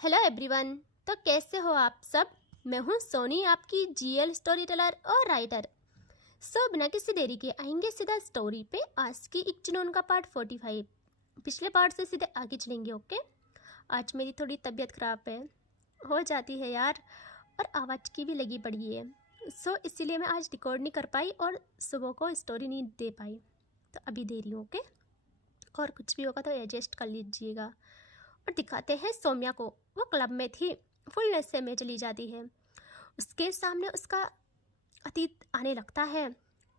Hello everyone. तो कैसे हो आप सब। मैं हूँ सोनी, आपकी जीएल स्टोरी टेलर और राइटर। बिना किसी देरी के आएंगे सीधा स्टोरी पे। आज की एक जुनून का पार्ट 45। पिछले पार्ट से सीधे आगे चलेंगे। ओके। आज मेरी थोड़ी तबीयत ख़राब है, हो जाती है यार, और आवाज़ की भी लगी पड़ी है। इसीलिए मैं आज रिकॉर्ड नहीं कर पाई और सुबह को स्टोरी नहीं दे पाई, तो अभी दे रही हूँ। ओके। और कुछ भी होगा तो एडजस्ट कर लीजिएगा। और दिखाते हैं सोम्या को। वो क्लब में थी, फुल नशे में चली जाती है। उसके सामने उसका अतीत आने लगता है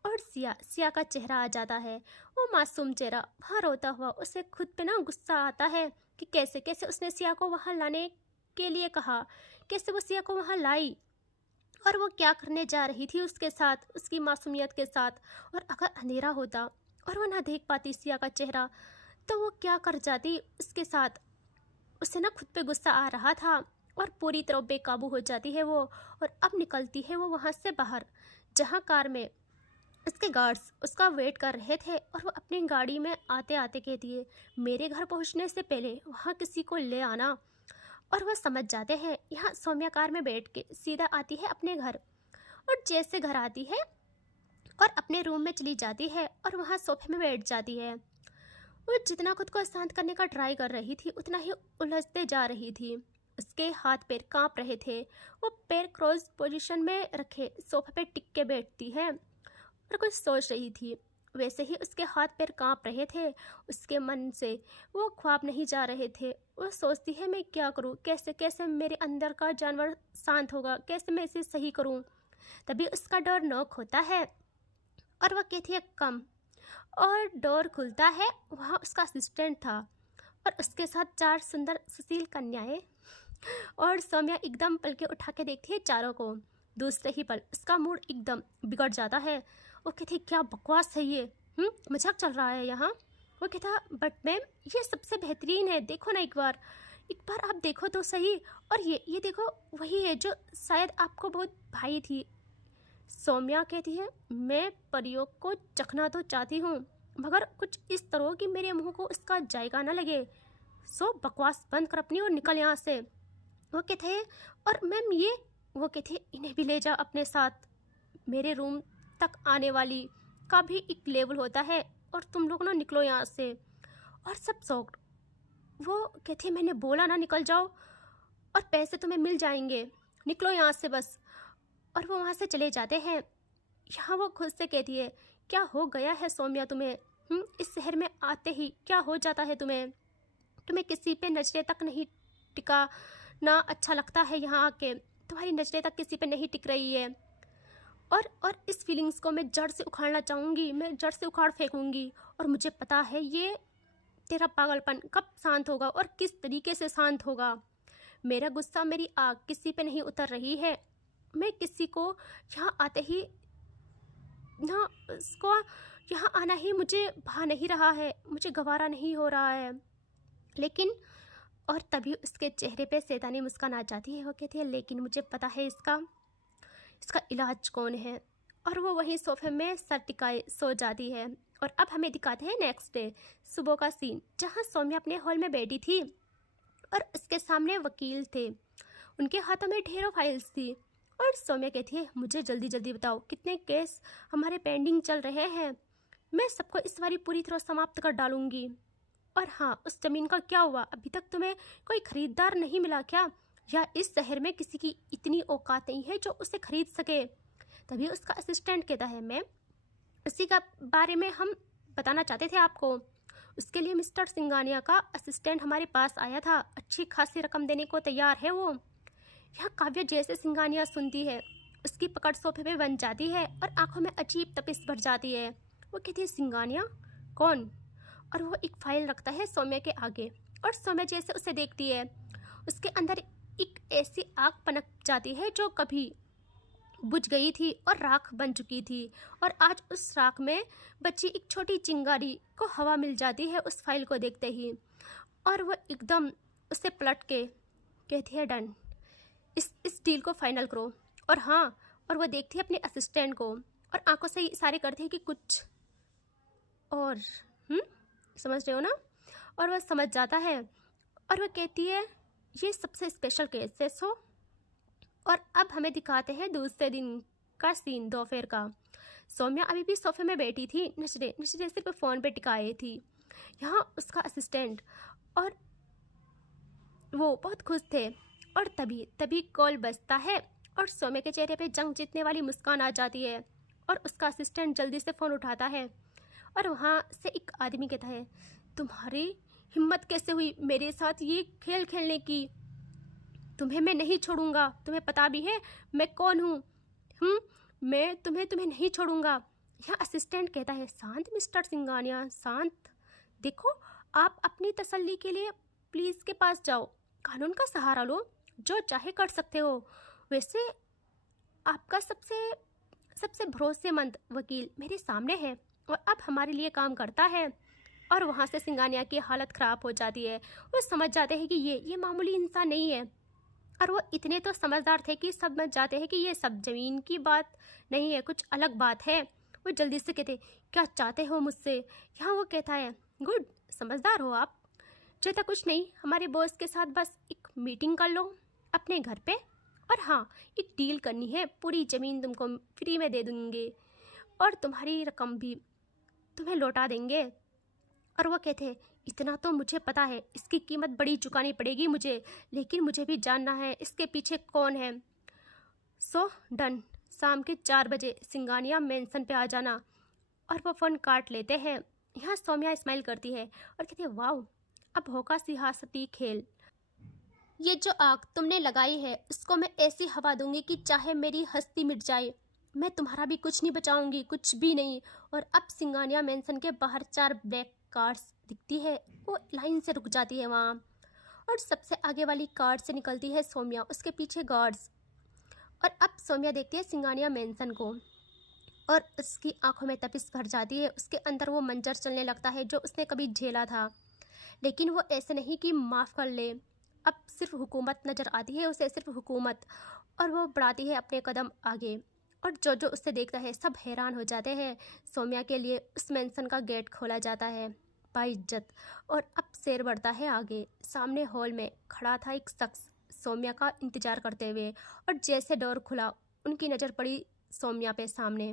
और सिया का चेहरा आ जाता है। वो मासूम चेहरा, वहाँ रोता हुआ। उसे खुद पे ना गुस्सा आता है कि कैसे कैसे उसने सिया को वहाँ लाने के लिए कहा, कैसे वो सिया को वहाँ लाई, और वो क्या करने जा रही थी उसके साथ, उसकी मासूमियत के साथ। और अगर अंधेरा होता और वो ना देख पाती सिया का चेहरा, तो वो क्या कर जाती उसके साथ। उसे ना खुद पे गुस्सा आ रहा था और पूरी तरह बेकाबू हो जाती है वो। और अब निकलती है वो वहाँ से बाहर, जहाँ कार में उसके गार्ड्स उसका वेट कर रहे थे। और वो अपनी गाड़ी में आते आते कहती है, मेरे घर पहुँचने से पहले वहाँ किसी को ले आना। और वह समझ जाते हैं। यहाँ सौम्या कार में बैठ के सीधा आती है अपने घर। और जैसे घर आती है और अपने रूम में चली जाती है और वहाँ सोफे में बैठ जाती है। वो जितना खुद को शांत करने का ट्राई कर रही थी, उतना ही उलझते जा रही थी। उसके हाथ पैर कांप रहे थे। वो पैर क्रॉस पोजीशन में रखे सोफे पे टिक के बैठती है और कुछ सोच रही थी। वैसे ही उसके हाथ पैर कांप रहे थे। उसके मन से वो ख्वाब नहीं जा रहे थे। वो सोचती है, मैं क्या करूं, कैसे कैसे मेरे अंदर का जानवर शांत होगा, कैसे मैं इसे सही करूं। तभी उसका डोर नॉक होता है और वह कहती है कम। और डोर खुलता है। वहाँ उसका असिस्टेंट था और उसके साथ 4 सुंदर सुशील कन्याएं। और सौम्या एकदम पलके उठा के देखती है चारों को। दूसरे ही पल उसका मूड एकदम बिगड़ जाता है। वो कहती, क्या बकवास है ये, मजाक चल रहा है यहाँ। वो कहता, बट मैम ये सबसे बेहतरीन है, देखो ना एक बार आप देखो तो सही। और ये देखो, वही है जो शायद आपको बहुत भाई थी। सौम्या कहती है, मैं परियोग को चखना तो चाहती हूँ, मगर कुछ इस तरह कि मेरे मुंह को उसका जायका ना लगे। बकवास बंद कर अपनी और निकल यहाँ से। वो कहते हैं, और मैम ये, वो कहते हैं, इन्हें भी ले जा अपने साथ। मेरे रूम तक आने वाली का भी एक लेवल होता है, और तुम लोग ना निकलो यहाँ से। और सब शॉक्ड। वो कहती है, मैंने बोला ना निकल जाओ, और पैसे तुम्हें मिल जाएंगे, निकलो यहाँ से बस। और वो वहाँ से चले जाते हैं। यहाँ वो खुद से कहती है, क्या हो गया है सौम्या तुम्हें, इस शहर में आते ही क्या हो जाता है तुम्हें। तुम्हें किसी पे नजरें तक नहीं टिका ना अच्छा लगता है यहाँ आके। तुम्हारी नजरें तक किसी पे नहीं टिक रही है। और इस फीलिंग्स को मैं जड़ से उखाड़ना चाहूँगी, मैं जड़ से उखाड़ फेंकूंगी। और मुझे पता है ये तेरा पागलपन कब शांत होगा और किस तरीके से शांत होगा। मेरा गुस्सा, मेरी आग किसी पे नहीं उतर रही है। मैं किसी को यहाँ आते ही ना, उसको यहाँ आना ही मुझे भा नहीं रहा है, मुझे गवारा नहीं हो रहा है। लेकिन और तभी उसके चेहरे पे शैतानी मुस्कान आ जाती है। वो कहती है, लेकिन मुझे पता है इसका इसका इलाज कौन है। और वो वहीं सोफे में सर टिकाए सो जाती है। और अब हमें दिखाते हैं नेक्स्ट डे, सुबह का सीन, जहाँ सौम्या अपने हॉल में बैठी थी और उसके सामने वकील थे। उनके हाथों में ढेरों फाइल्स थी। और सौम्या कहती है, मुझे जल्दी जल्दी बताओ कितने केस हमारे पेंडिंग चल रहे हैं, मैं सबको इस बारी पूरी तरह समाप्त कर डालूंगी। और हाँ, उस जमीन का क्या हुआ, अभी तक तुम्हें कोई खरीदार नहीं मिला क्या, या इस शहर में किसी की इतनी औकात नहीं है जो उसे खरीद सके। तभी उसका असिस्टेंट कहता है, मैम उसी का बारे में हम बताना चाहते थे आपको। उसके लिए मिस्टर सिंगानिया का असिस्टेंट हमारे पास आया था, अच्छी खासी रकम देने को तैयार है वो। यह काव्य जैसे सिंगानिया सुनती है, उसकी पकड़ सोफे पे बन जाती है और आंखों में अजीब तपिश भर जाती है। वो कहती है, सिंगानिया कौन। और वो एक फाइल रखता है सौम्या के आगे। और सौम्या जैसे उसे देखती है, उसके अंदर एक ऐसी आग पनप जाती है जो कभी बुझ गई थी और राख बन चुकी थी। और आज उस राख में बची एक छोटी चिंगारी को हवा मिल जाती है उस फाइल को देखते ही। और वो एकदम उसे पलट के कहती है, डन, इस डील को फाइनल करो। और हाँ, और वो देखती है अपने असिस्टेंट को और आंखों से इशारे करती है कि कुछ और, समझ रहे हो ना। और वह समझ जाता है और वह कहती है, ये सबसे स्पेशल केस है। सो और अब हमें दिखाते हैं दूसरे दिन का सीन दोपहर का। सौम्या अभी भी सोफे में बैठी थी, नजरें नजरें सिर्फ फ़ोन पे टिकाए थी। यहाँ उसका असिस्टेंट और वो बहुत खुश थे। और तभी तभी कॉल बजता है और सौम्या के चेहरे पे जंग जीतने वाली मुस्कान आ जाती है और उसका असिस्टेंट जल्दी से फ़ोन उठाता है और वहाँ से एक आदमी कहता है, तुम्हारी हिम्मत कैसे हुई मेरे साथ ये खेल खेलने की? तुम्हें मैं नहीं छोड़ूंगा, तुम्हें पता भी है मैं कौन हूँ। मैं तुम्हें नहीं छोड़ूंगा। यह असिस्टेंट कहता है, शांत मिस्टर सिंघानिया, शांत। देखो, आप अपनी तसल्ली के लिए पुलिस के पास जाओ, कानून का सहारा लो, जो चाहे कर सकते हो। वैसे आपका सबसे भरोसेमंद वकील मेरे सामने है और अब हमारे लिए काम करता है। और वहाँ से सिंघानिया की हालत ख़राब हो जाती है। वो समझ जाते हैं कि ये मामूली इंसान नहीं है। और वो इतने तो समझदार थे कि समझ जाते हैं कि ये सब ज़मीन की बात नहीं है, कुछ अलग बात है। वो जल्दी से कहते, क्या चाहते हो मुझसे? यहाँ वो कहता है, गुड, समझदार हो आप। चाहता कुछ नहीं, हमारे बॉस के साथ बस एक मीटिंग कर लो अपने घर पे। और हाँ, एक डील करनी है, पूरी ज़मीन तुमको फ्री में दे दूँगे और तुम्हारी रकम भी तुम्हें लौटा देंगे। और वो कहते हैं, इतना तो मुझे पता है, इसकी कीमत बड़ी चुकानी पड़ेगी मुझे, लेकिन मुझे भी जानना है इसके पीछे कौन है। सो डन, शाम के 4 बजे सिंघानिया मेंशन पे आ जाना। और वो फ़ोन काट लेते हैं। यहाँ सौम्या स्माइल करती है और कहती है, वाह, अब होगा सियासती खेल। ये जो आग तुमने लगाई है उसको मैं ऐसी हवा दूंगी कि चाहे मेरी हस्ती मिट जाए, मैं तुम्हारा भी कुछ नहीं बचाऊंगी, कुछ भी नहीं। और अब सिंघानिया मेंशन के बाहर 4 ब्लैक कार्स दिखती है। वो लाइन से रुक जाती है वहाँ और सबसे आगे वाली कार से निकलती है सौम्या, उसके पीछे गार्ड्स। और अब सौम्या देखती है सिंघानिया मेंशन को और उसकी आंखों में तपिश भर जाती है। उसके अंदर वो मंजर चलने लगता है जो उसने कभी झेला था, लेकिन वो ऐसे नहीं कि माफ़ कर ले। अब सिर्फ हुकूमत नज़र आती है उसे, सिर्फ हुकूमत। और वो बढ़ाती है अपने कदम आगे और जो उससे देखता है सब हैरान हो जाते हैं। सौम्या के लिए उस मेंशन का गेट खोला जाता है बाइज्जत। और अब शेर बढ़ता है आगे। सामने हॉल में खड़ा था एक शख्स सौम्या का इंतज़ार करते हुए, और जैसे डोर खुला उनकी नज़र पड़ी सौम्या पे सामने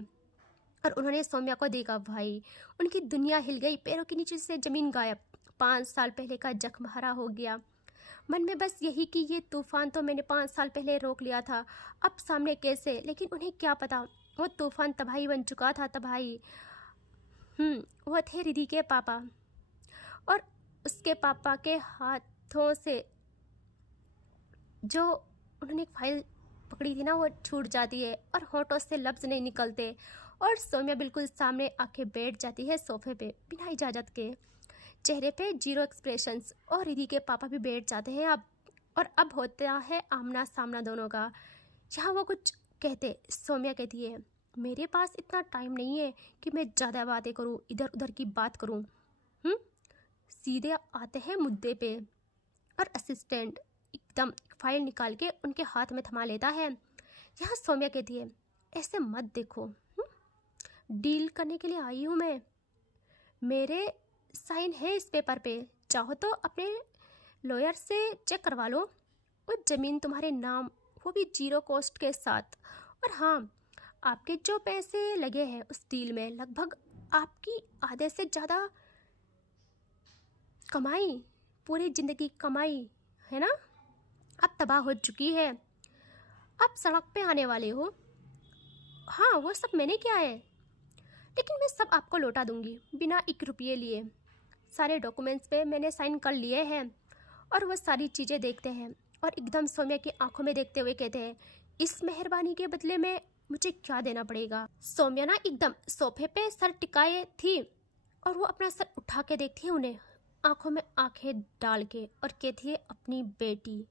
और उन्होंने सौम्या को देखा। भाई, उनकी दुनिया हिल गई, पैरों के नीचे से ज़मीन गायब। 5 साल पहले का जख्म हरा हो गया। मन में बस यही कि ये तूफ़ान तो मैंने 5 साल पहले रोक लिया था, अब सामने कैसे? लेकिन उन्हें क्या पता, वो तूफ़ान तबाही बन चुका था, तबाही। वो थे रिधि के पापा और उसके पापा के हाथों से जो उन्होंने एक फाइल पकड़ी थी ना, वो छूट जाती है और होठों से लफ्ज़ नहीं निकलते। और सौम्या बिल्कुल सामने आके बैठ जाती है सोफे पे बिना इजाज़त के, चेहरे पे जीरो एक्सप्रेशंस। और रिधि के पापा भी बैठ जाते हैं अब, और अब होता है आमना सामना दोनों का। जहाँ वो कुछ कहते, सौम्या कहती है, मेरे पास इतना टाइम नहीं है कि मैं ज़्यादा बातें करूँ, इधर उधर की बात करूँ। सीधे आते हैं मुद्दे पे। और असिस्टेंट एकदम फाइल निकाल के उनके हाथ में थमा लेता है। यहाँ सौम्या कहती है, ऐसे मत देखो, डील करने के लिए आई हूँ मैं, मेरे साइन है इस पेपर पे, चाहो तो अपने लॉयर से चेक करवा लो। वो ज़मीन तुम्हारे नाम, वो भी 0 कॉस्ट के साथ। और हाँ, आपके जो पैसे लगे हैं उस डील में, लगभग आपकी आधे से ज़्यादा कमाई, पूरी ज़िंदगी कमाई है ना, अब तबाह हो चुकी है। आप सड़क पे आने वाले हो। हाँ, वो सब मैंने किया है, लेकिन मैं सब आपको लौटा दूंगी बिना 1 रुपये लिए। सारे डॉक्यूमेंट्स पे मैंने साइन कर लिए हैं। और वो सारी चीज़ें देखते हैं और एकदम सौम्या की आंखों में देखते हुए कहते हैं, इस मेहरबानी के बदले में मुझे क्या देना पड़ेगा? सौम्या ना एकदम सोफे पे सर टिकाए थी और वो अपना सर उठा के देखती है उन्हें, आंखों में आंखें डाल के, और कहती है, अपनी बेटी,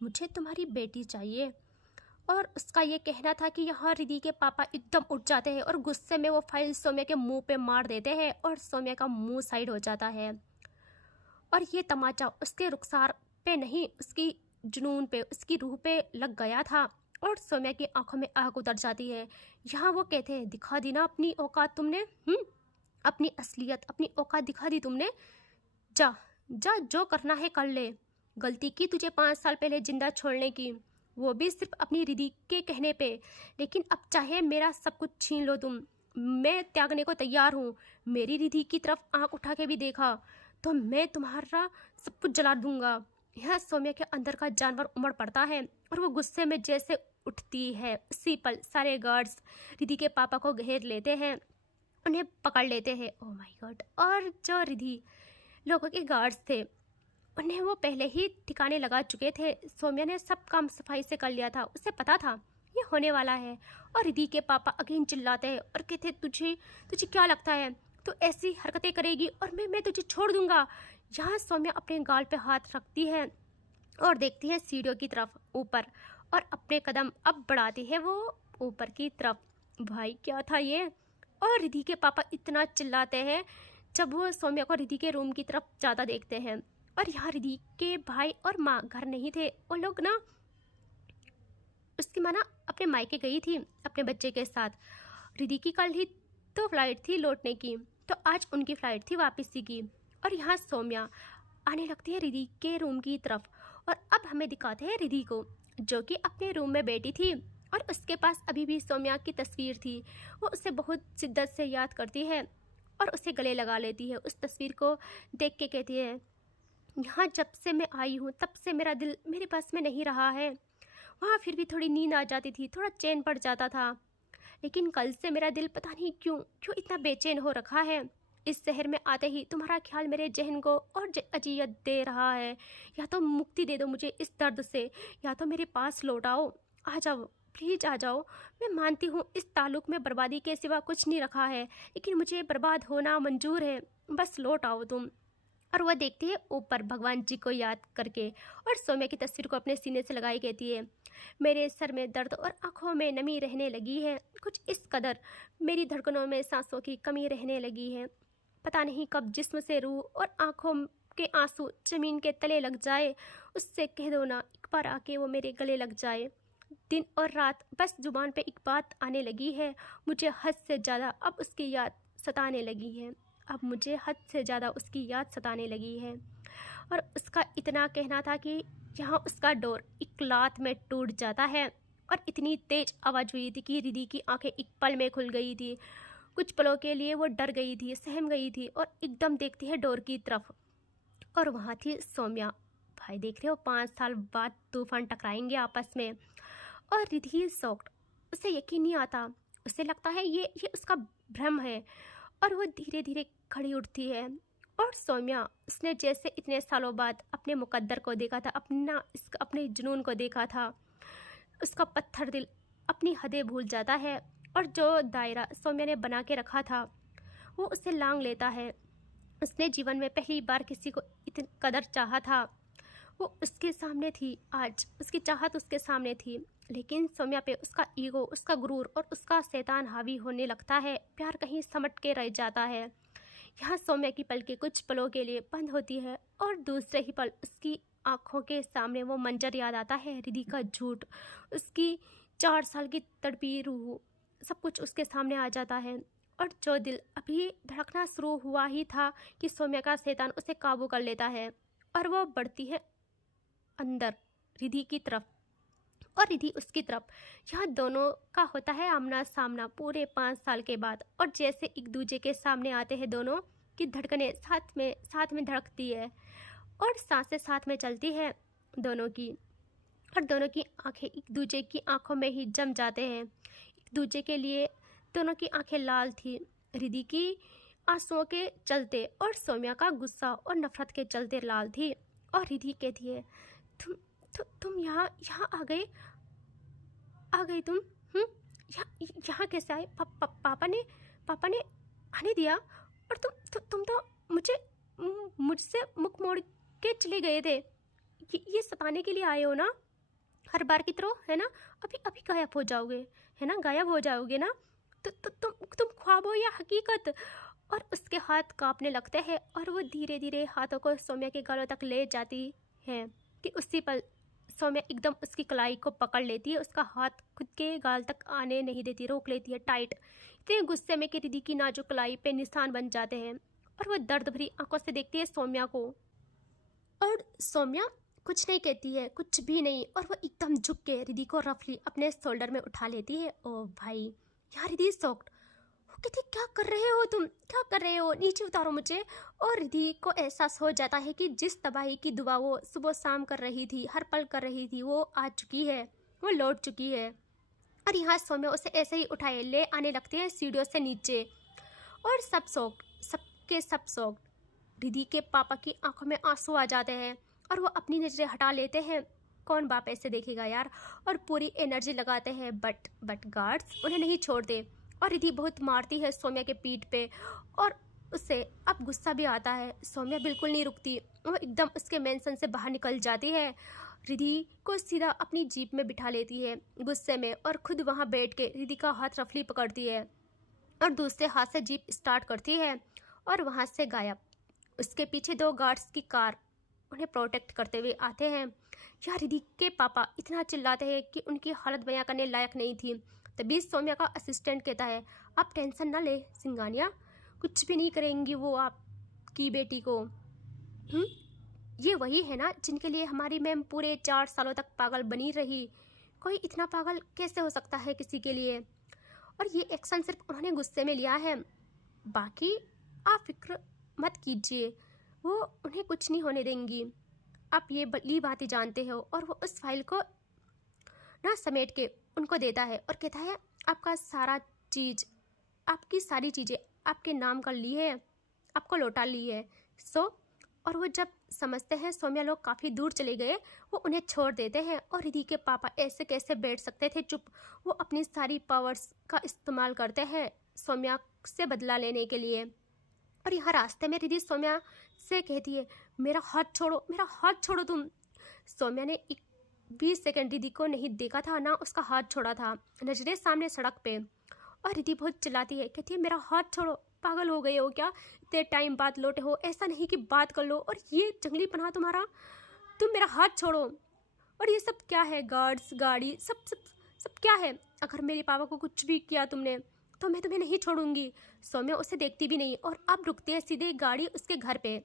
मुझे तुम्हारी बेटी चाहिए। और उसका ये कहना था कि यहाँ रिधि के पापा एकदम उठ जाते हैं और गुस्से में वो फाइल सौम्या के मुंह पे मार देते हैं और सौम्या का मुंह साइड हो जाता है। और ये तमाचा उसके रुखसार पे नहीं, उसकी जुनून पे, उसकी रूह पे लग गया था और सौम्या की आंखों में आग उतर जाती है। यहाँ वो कहते हैं, दिखा दी ना अपनी औकात तुमने, अपनी असलियत, अपनी औकात दिखा दी तुमने। जा जा, जो करना है कर ले, गलती की तुझे 5 साल पहले जिंदा छोड़ने की, वो भी सिर्फ अपनी रिधि के कहने पे। लेकिन अब चाहे मेरा सब कुछ छीन लो तुम, मैं त्यागने को तैयार हूँ। मेरी रिधि की तरफ आंख उठा के भी देखा तो मैं तुम्हारा सब कुछ जला दूंगा। यह सौम्या के अंदर का जानवर उमड़ पड़ता है और वो गुस्से में जैसे उठती है, उसी पल सारे गार्ड्स रिधि के पापा को घेर लेते हैं, उन्हें पकड़ लेते हैं। Oh my God. और जो रिधि लोगों के गार्ड्स थे उन्हें वो पहले ही ठिकाने लगा चुके थे। सौम्या ने सब काम सफाई से कर लिया था, उसे पता था ये होने वाला है। और रिधि के पापा अगेन चिल्लाते हैं और कहते तुझे तुझे क्या लगता है तो ऐसी हरकतें करेगी और मैं तुझे छोड़ दूंगा। यहाँ सौम्या अपने गाल पे हाथ रखती है और देखती है सीढ़ियों की तरफ ऊपर और अपने कदम अब बढ़ाती है वो ऊपर की तरफ। भाई क्या था ये। और रिधि के पापा इतना चिल्लाते हैं जब वो सौम्या को रिधि के रूम की तरफ ज़्यादा देखते हैं। और यहाँ रिधि के भाई और माँ घर नहीं थे, वो लोग ना उसकी माँ ना अपने मायके गई थी अपने बच्चे के साथ। रिधि की कल ही तो फ्लाइट थी लौटने की, तो आज उनकी फ्लाइट थी वापसी की। और यहाँ सौम्या आने लगती है रिधि के रूम की तरफ और अब हमें दिखाते हैं रिधि को जो कि अपने रूम में बैठी थी और उसके पास अभी भी सौम्या की तस्वीर थी। वो उसे बहुत शिद्दत से याद करती है और उसे गले लगा लेती है। उस तस्वीर को देख के कहती है यहाँ जब से मैं आई हूँ तब से मेरा दिल मेरे पास में नहीं रहा है। वहाँ फिर भी थोड़ी नींद आ जाती थी, थोड़ा चैन पड़ जाता था, लेकिन कल से मेरा दिल पता नहीं क्यों इतना बेचैन हो रखा है। इस शहर में आते ही तुम्हारा ख्याल मेरे जहन को और अजियत दे रहा है। या तो मुक्ति दे दो मुझे इस दर्द से, या तो मेरे पास लौट आओ। आ जाओ प्लीज़ आ जाओ। मैं मानती हूँ इस ताल्लुक में बर्बादी के सिवा कुछ नहीं रखा है, लेकिन मुझे बर्बाद होना मंजूर है। बस लौट आओ तुम। और वह देखती है ऊपर भगवान जी को याद करके और सौम्या की तस्वीर को अपने सीने से लगाई कहती है मेरे सर में दर्द और आँखों में नमी रहने लगी है, कुछ इस कदर मेरी धड़कनों में सांसों की कमी रहने लगी है। पता नहीं कब जिस्म से रूह और आँखों के आंसू जमीन के तले लग जाए। उससे कह दो ना एक बार आके वो मेरे गले लग जाए। दिन और रात बस जुबान पे एक बात आने लगी है, मुझे हद से ज़्यादा अब उसकी याद सताने लगी है। अब मुझे हद से ज़्यादा उसकी याद सताने लगी है। और उसका इतना कहना था कि यहाँ उसका डोर एक लात में टूट जाता है। और इतनी तेज आवाज़ हुई थी कि रिधि की आंखें एक पल में खुल गई थी। कुछ पलों के लिए वो डर गई थी, सहम गई थी और एकदम देखती है डोर की तरफ और वहाँ थी सौम्या। भाई देख रहे हो 5 साल बाद तूफान टकराएंगे आपस में। और रिधि शॉक्ड, उसे यकीन नहीं आता, उसे लगता है ये उसका भ्रम है। और वो धीरे धीरे खड़ी उठती है और सौम्या उसने जैसे इतने सालों बाद अपने मुकद्दर को देखा था, अपने जुनून को देखा था, उसका पत्थर दिल अपनी हदें भूल जाता है और जो दायरा सौम्या ने बना के रखा था वो उसे लांग लेता है। उसने जीवन में पहली बार किसी को इतनी कदर चाहा था, वो उसके सामने थी। आज उसकी चाहत उसके सामने थी, लेकिन सौम्या पे उसका ईगो, उसका गुरूर और उसका शैतान हावी होने लगता है। प्यार कहीं समट के रह जाता है। यहाँ सौम्या की पलकें कुछ पलों के लिए बंद होती है और दूसरे ही पल उसकी आंखों के सामने वो मंजर याद आता है, रिधि का झूठ, उसकी 4 साल की तड़पी रूह, सब कुछ उसके सामने आ जाता है। और जो दिल अभी धड़कना शुरू हुआ ही था कि सौम्या का शैतान उसे काबू कर लेता है और वो बढ़ती है अंदर रिधि की तरफ और रिधि उसकी तरफ। यहाँ दोनों का होता है आमना सामना पूरे 5 साल के बाद। और जैसे एक दूजे के सामने आते हैं दोनों की धड़कनें साथ में धड़कती है और सांसें साथ में चलती है दोनों की। और दोनों की आंखें एक दूजे की आंखों में ही जम जाते हैं। एक दूजे के लिए दोनों की आंखें लाल थी, रिधि की आंसुओं के चलते और सौम्या का गुस्सा और नफरत के चलते लाल थी। और रिधि कहती है तुम यहाँ आ गए तुम यहाँ कैसे आए? पापा ने आने दिया और तुम तो मुझसे मुख मोड़ के चले गए थे। ये सताने के लिए आए हो ना, हर बार की तरह, है ना? अभी गायब हो जाओगे, है ना? गायब हो जाओगे ना? तो तुम ख्वाब हो या हकीकत? और उसके हाथ कांपने लगते हैं और वो धीरे धीरे हाथों को सौम्या के गालों तक ले जाती है कि उसी पल सौम्या एकदम उसकी कलाई को पकड़ लेती है, उसका हाथ खुद के गाल तक आने नहीं देती, रोक लेती है टाइट। इतने गुस्से में कि रिधि की नाजुक कलाई पे निशान बन जाते हैं और वो दर्द भरी आंखों से देखती है सौम्या को। और सौम्या कुछ नहीं कहती है, कुछ भी नहीं, और वो एकदम झुक के रिधि को रफली अपने शोल्डर में उठा लेती है। ओ भाई यार, रिधि शॉक्ड। वो कहती क्या कर रहे हो तुम, क्या कर रहे हो, नीचे उतारो मुझे। और रिधि को एहसास हो जाता है कि जिस तबाही की दुआ वो सुबह शाम कर रही थी, हर पल कर रही थी, वो आ चुकी है, वो लौट चुकी है। और यहाँ सौम्या उसे ऐसे ही उठाए ले आने लगते हैं सीढ़ियों से नीचे। और सब शॉक्ड, सबके सब शॉक्ड। रिधि के पापा की आंखों में आंसू आ जाते हैं और वो अपनी नजरें हटा लेते हैं। कौन बाप ऐसे देखेगा यार। और पूरी एनर्जी लगाते हैं, बट गार्ड्स उन्हें नहीं छोड़ते। और रिधि बहुत मारती है सौम्या के पीठ पे, और उसे अब गुस्सा भी आता है। सौम्या बिल्कुल नहीं रुकती, वो एकदम उसके मेंशन से बाहर निकल जाती है। रिधि को सीधा अपनी जीप में बिठा लेती है गुस्से में, और खुद वहाँ बैठ के रिधि का हाथ रफली पकड़ती है और दूसरे हाथ से जीप स्टार्ट करती है और वहाँ से गायब। उसके पीछे 2 गार्ड्स की कार उन्हें प्रोटेक्ट करते हुए आते हैं। यार रिधि के पापा इतना चिल्लाते हैं कि उनकी हालत बयां करने लायक नहीं थी। तभी सौम्या का असिस्टेंट कहता है, आप टेंशन ना ले सिंगानिया, कुछ भी नहीं करेंगी वो आपकी बेटी को। ये वही है ना जिनके लिए हमारी मैम पूरे 4 सालों तक पागल बनी रही। कोई इतना पागल कैसे हो सकता है किसी के लिए। और ये एक्शन सिर्फ उन्होंने गुस्से में लिया है, बाकी आप फिक्र मत कीजिए, वो उन्हें कुछ नहीं होने देंगी। आप ये बड़ी बातें जानते हो। और वो उस फाइल को ना समेट के उनको देता है और कहता है, आपका सारा चीज़, आपकी सारी चीज़ें आपके नाम कर ली है, आपको लौटा ली है। और वो जब समझते हैं सौम्या लोग काफ़ी दूर चले गए, वो उन्हें छोड़ देते हैं। और रिधि के पापा ऐसे कैसे बैठ सकते थे चुप। वो अपनी सारी पावर्स का इस्तेमाल करते हैं सौम्या से बदला लेने के लिए। और यहाँ रास्ते में रिधि सौम्या से कहती है, मेरा हाथ छोड़ो, मेरा हाथ छोड़ो तुम। सौम्या ने 20 सेकंड रिधि को नहीं देखा था, ना उसका हाथ छोड़ा था, नजरें सामने सड़क पे। और रिधि बहुत चिल्लाती है, कहती है, मेरा हाथ छोड़ो, पागल हो गए हो क्या, इतने टाइम बाद लौटे हो, ऐसा नहीं कि बात कर लो, और ये जंगली पना तुम्हारा, तुम मेरा हाथ छोड़ो। और ये सब क्या है, गार्ड्स, गाड़ी, सब सब सब क्या है। अगर मेरे पापा को कुछ भी किया तुमने तो मैं तुम्हें नहीं छोड़ूंगी। सौम्या उसे देखती भी नहीं, और अब रुकते हैं सीधे गाड़ी उसके घर पे।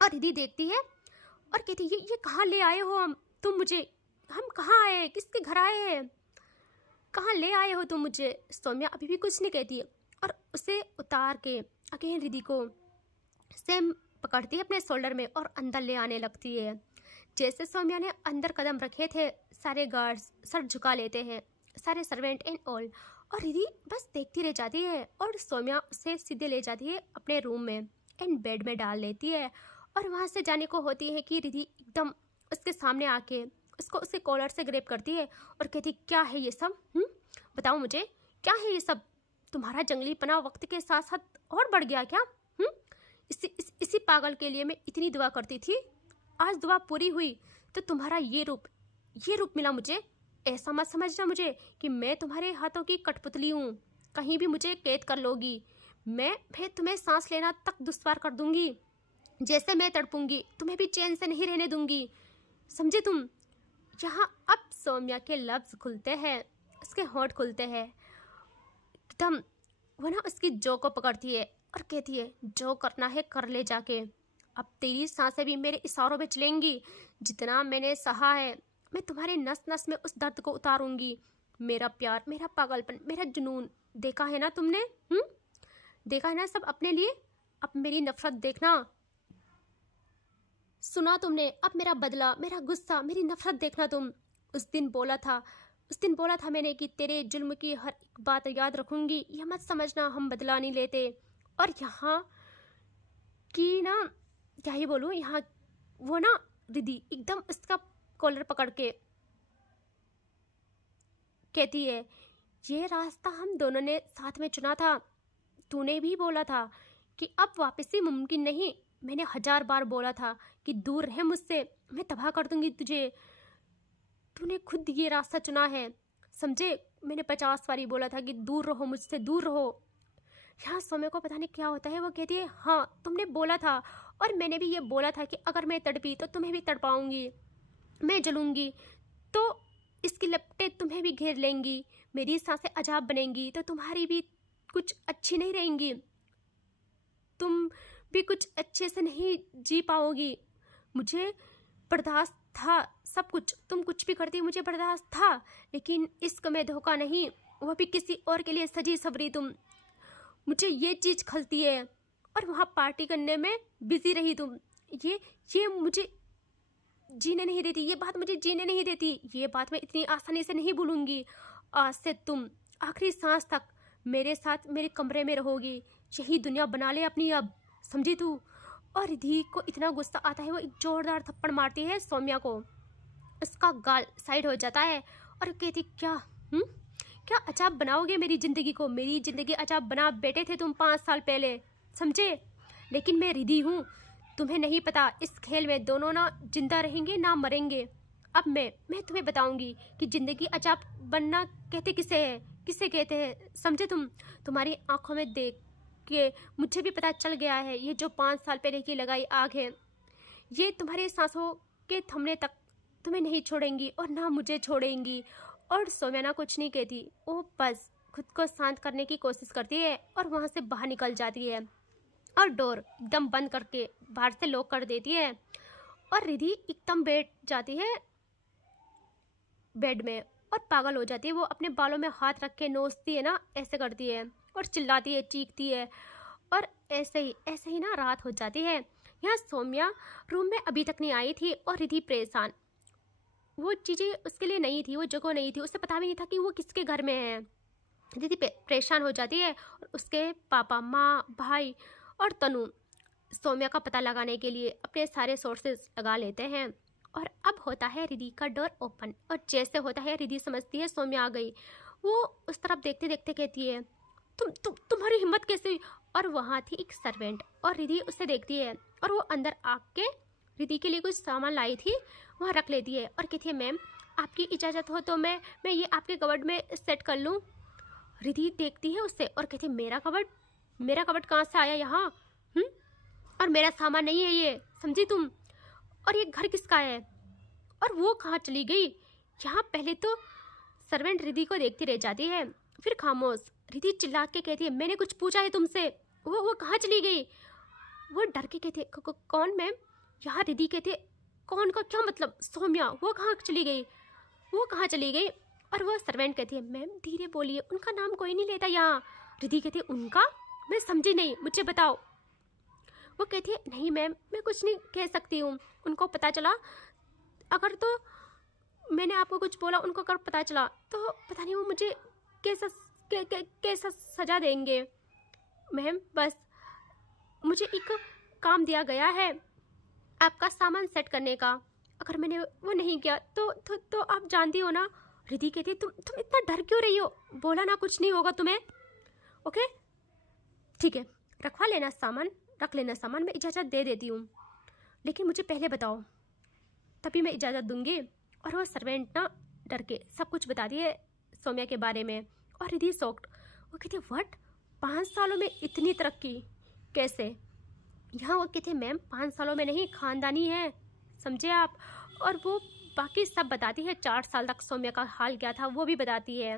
और रिधि देखती है और कहती है, ये कहाँ ले आए हो तुम मुझे, हम कहाँ आए, किसके घर आए हैं, कहाँ ले आए हो तुम मुझे। सौम्या अभी भी कुछ नहीं कहती और उसे उतार के अगेन रिधि को सेम पकड़ती है अपने शोल्डर में और अंदर ले आने लगती है। जैसे सौम्या ने अंदर कदम रखे थे, सारे गार्ड्स सर झुका लेते हैं, सारे सर्वेंट एंड ऑल। और रिधि बस देखती रह जाती है और सौम्या उसे सीधे ले जाती है अपने रूम में एंड बेड में डाल लेती है। और वहाँ से जाने को होती है कि रिधि एकदम उसके सामने आके उसको उसके कॉलर से ग्रेप करती है और कहती, क्या है ये सब, बताओ मुझे, क्या है ये सब, तुम्हारा जंगलीपना वक्त के साथ साथ और बढ़ गया क्या। इसी पागल के लिए मैं इतनी दुआ करती थी, आज दुआ पूरी हुई तो तुम्हारा ये रूप मिला मुझे। ऐसा मत समझना मुझे कि मैं तुम्हारे हाथों की कठपुतली हूँ, कहीं भी मुझे कैद कर लोगी। मैं तुम्हें सांस लेना तक दुश्वार कर दूंगी, जैसे मैं तड़पूंगी तुम्हें भी चैन से नहीं रहने दूंगी, समझे तुम। यहाँ अब सौम्या के लफ्ज खुलते हैं, उसके होंठ खुलते हैं एकदम। वो ना उसकी जो को पकड़ती है और कहती है, जो करना है कर ले जाके, अब तेरी सांसें भी मेरे इशारों में चलेंगी। जितना मैंने सहा है मैं तुम्हारे नस नस में उस दर्द को उतारूंगी। मेरा प्यार, मेरा पागलपन, मेरा जुनून देखा है ना तुमने, देखा है ना सब अपने लिए। अब मेरी नफरत देखना, सुना तुमने, अब मेरा बदला, मेरा गुस्सा, मेरी नफरत देखना तुम। उस दिन बोला था मैंने कि तेरे जुल्म की हर एक बात याद रखूंगी। यह मत समझना हम बदला नहीं लेते। और यहाँ की ना, क्या ही बोलूँ, यहाँ वो ना रिधि एकदम उसका कॉलर पकड़ के कहती है, ये रास्ता हम दोनों ने साथ में चुना था, तूने भी बोला था कि अब वापसी मुमकिन नहीं। मैंने 1000 बार बोला था कि दूर रह मुझसे, मैं तबाह कर दूंगी तुझे। तूने खुद ये रास्ता चुना है, समझे। मैंने 50 बारी बोला था कि दूर रहो मुझसे, दूर रहो। यहाँ सौम्या को पता नहीं क्या होता है, वो कहती है, हाँ तुमने बोला था, और मैंने भी ये बोला था कि अगर मैं तड़पी तो तुम्हें भी तड़पाऊंगी, मैं जलूंगी तो इसकी लपटें तुम्हें भी घेर लेंगी, मेरी सांसें अजाब बनेंगी तो तुम्हारी भी कुछ अच्छी नहीं रहेंगी, तुम भी कुछ अच्छे से नहीं जी पाओगी। मुझे बर्दाश्त था सब कुछ, तुम कुछ भी करती मुझे बर्दाश्त था, लेकिन इश्क में धोखा नहीं, वो भी किसी और के लिए सजी सवरी तुम। मुझे ये चीज़ खलती है। और वहाँ पार्टी करने में बिजी रही तुम। ये मुझे जीने नहीं देती, ये बात मुझे जीने नहीं देती। ये बात मैं इतनी आसानी से नहीं भूलूंगी। आज से तुम आखिरी सांस तक मेरे साथ मेरे कमरे में रहोगी। यही दुनिया बना ले अपनी अब, समझी तू। और रिधि को इतना गुस्सा आता है, वो एक जोरदार थप्पड़ मारती है सौम्या को। उसका गाल साइड हो जाता है और कहती क्या अचाब बनाओगे मेरी ज़िंदगी को। मेरी ज़िंदगी अचाब बना बैठे थे तुम 5 साल पहले, समझे। लेकिन मैं रिधि हूँ, तुम्हें नहीं पता। इस खेल में दोनों ना जिंदा रहेंगे ना मरेंगे। अब मैं तुम्हें बताऊंगी कि ज़िंदगी अचाब बनना कहते किसे कहते हैं, समझे तुम। तुम्हारी आंखों में देख के मुझे भी पता चल गया है, ये जो 5 साल पहले की लगाई आग है, ये तुम्हारे सांसों के थमने तक तुम्हें नहीं छोड़ेंगी और ना मुझे छोड़ेंगी। और सौम्या ना कुछ नहीं कहती, वो बस खुद को शांत करने की कोशिश करती है और वहाँ से बाहर निकल जाती है और डोर एकदम बंद करके बाहर से लॉक कर देती है। और रिधि एकदम बैठ जाती है बेड में और पागल हो जाती है। वो अपने बालों में हाथ रख के नोचती है ना, ऐसे करती है और चिल्लाती है, चीखती है। और ऐसे ही ना रात हो जाती है। यहाँ सौम्या रूम में अभी तक नहीं आई थी और रिधि परेशान। वो चीज़ें उसके लिए नहीं थी, वो जगह नहीं थी, उसे पता भी नहीं था कि वो किसके घर में है। रिधि परेशान हो जाती है और उसके पापा, माँ, भाई और तनु सौम्या का पता लगाने के लिए अपने सारे सोर्सेज लगा लेते हैं। और अब होता है रिधि का डोर ओपन, और जैसे होता है रिधि समझती है सौम्या आ गई। वो उस तरफ देखते देखते कहती है, तुम्हारी हिम्मत कैसे हुई। और वहाँ थी एक सर्वेंट और रिधि उसे देखती है और वो अंदर आके रिधि के लिए कुछ सामान लाई थी, वहाँ रख लेती है और कहती है, मैम आपकी इजाज़त हो तो मैं ये आपके कबर्ड में सेट कर लूँ। रिधि देखती है उससे और कहती है, मेरा कबर्ड कहाँ से आया यहाँ, और मेरा सामान नहीं है ये, समझी तुम। और ये घर किसका है और वो कहाँ चली गई। यहाँ पहले तो सर्वेंट रिधि को देखती रह जाती है, फिर खामोश। रिधि चिल्ला के कहती है, मैंने कुछ पूछा है तुमसे, वो कहाँ चली गई। वो डर के कहती है, कौन मैम। यहाँ रिधि कहती है, कौन का क्या मतलब, सौम्या वो कहाँ चली गई। और वो सर्वेंट कहती है, मैम धीरे बोलिए, उनका नाम कोई नहीं लेता यहाँ। रिधि कहती है, उनका, मैं समझी नहीं, मुझे बताओ। वो कहती है, नहीं मैम मैं कुछ नहीं कह सकती हूँ, उनको पता चला अगर, तो मैंने आपको कुछ बोला, उनको अगर पता चला तो पता नहीं वो मुझे कैसा सजा देंगे। मैम बस मुझे एक काम दिया गया है आपका सामान सेट करने का, अगर मैंने वो नहीं किया तो आप जानती हो ना। रिधि कहती है, तुम इतना डर क्यों रही हो, बोला ना कुछ नहीं होगा तुम्हें। ओके ठीक है, रख लेना सामान, मैं इजाज़त दे देती हूँ, लेकिन मुझे पहले बताओ, तभी मैं इजाज़त दूंगी। और वो सर्वेंट ना डर के सब कुछ बताती है सौम्या के बारे में। और रिधि शॉक्ड, वो कहती है, व्हाट, 5 सालों में इतनी तरक्की कैसे। यहाँ वो कहते हैं, मैम 5 सालों में नहीं, खानदानी है, समझे आप। और वो बाकी सब बताती है, 4 साल तक सौम्या का हाल क्या था वो भी बताती है,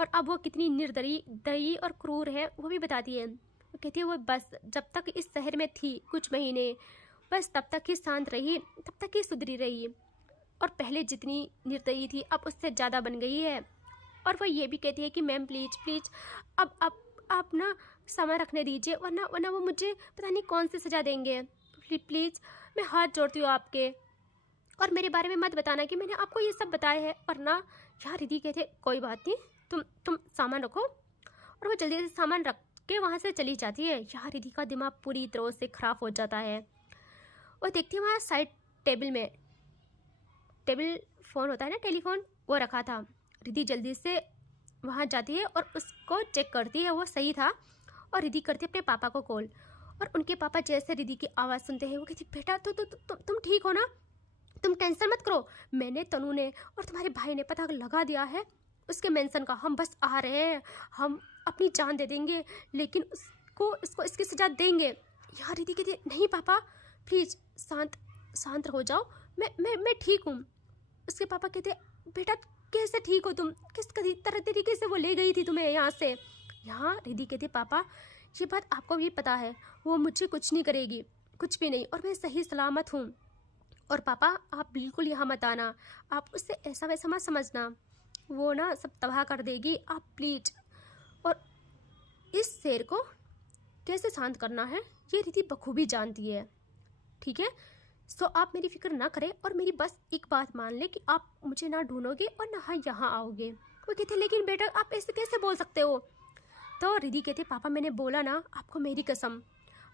और अब वो कितनी निर्दयी और क्रूर है वो भी बताती है। वो कहती है, वो बस जब तक इस शहर में थी कुछ महीने, बस तब तक ही शांत रही, तब तक ही सुधरी रही, और पहले जितनी निर्दयी थी अब उससे ज़्यादा बन गई है। और वो ये भी कहती है कि मैम प्लीज़ अब आप ना सामान रखने दीजिए, वरना वो मुझे पता नहीं कौन सी सज़ा देंगे। प्लीज़ मैं हाथ जोड़ती हूँ आपके, और मेरे बारे में मत बताना कि मैंने आपको ये सब बताया है, वरना। यहाँ रिधि कहते, कोई बात नहीं, तुम सामान रखो। और वो जल्दी से सामान रख के वहाँ से चली जाती है। यहाँ रिधि का दिमाग पूरी तरह से ख़राब हो जाता है। और देखती है वहाँ साइड टेबल फ़ोन होता है ना, टेलीफोन, वो रखा था। रिधि जल्दी से वहाँ जाती है और उसको चेक करती है, वो सही था। और रिधि करती है अपने पापा को कॉल, और उनके पापा जैसे रिधि की आवाज़ सुनते हैं वो कहती, बेटा तुम ठीक हो ना, तुम टेंशन मत करो, मैंने, तनु ने और तुम्हारे भाई ने पता लगा दिया है उसके मेंशन का, हम बस आ रहे हैं, हम अपनी जान दे देंगे, लेकिन इसको इसकी सजा देंगे। यहाँ रिधि कहती है, नहीं पापा प्लीज़ शांत हो जाओ, मैं ठीक हूँ। उसके पापा कहते, बेटा कैसे ठीक हो तुम, किस तरीके से वो ले गई थी तुम्हें यहाँ से। यहाँ रिधि कहती, पापा ये बात आपको भी पता है, वो मुझे कुछ नहीं करेगी, कुछ भी नहीं, और मैं सही सलामत हूँ। और पापा आप बिल्कुल यहाँ मत आना, आप उससे ऐसा वैसा मत समझना, वो ना सब तबाह कर देगी, आप प्लीज। और इस शेर को कैसे शांत करना है ये रिधि बखूबी जानती है, ठीक है। सो आप मेरी फिक्र ना करें और मेरी बस एक बात मान ले कि आप मुझे ना ढूंढोगे और ना यहाँ आओगे। वो कहते लेकिन बेटा आप ऐसे कैसे बोल सकते हो। तो रिधि कहते पापा मैंने बोला ना आपको मेरी कसम,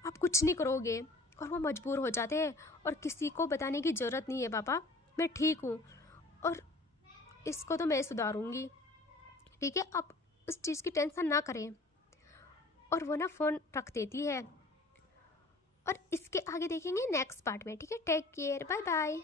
आप कुछ नहीं करोगे। और वो मजबूर हो जाते हैं और किसी को बताने की ज़रूरत नहीं है पापा, मैं ठीक हूँ और इसको तो मैं सुधारूँगी, ठीक है, आप उस चीज़ की टेंशन ना करें। और वो ना फ़ोन रख देती है। और इसके आगे देखेंगे नेक्स्ट पार्ट में, ठीक है। Take care, bye bye.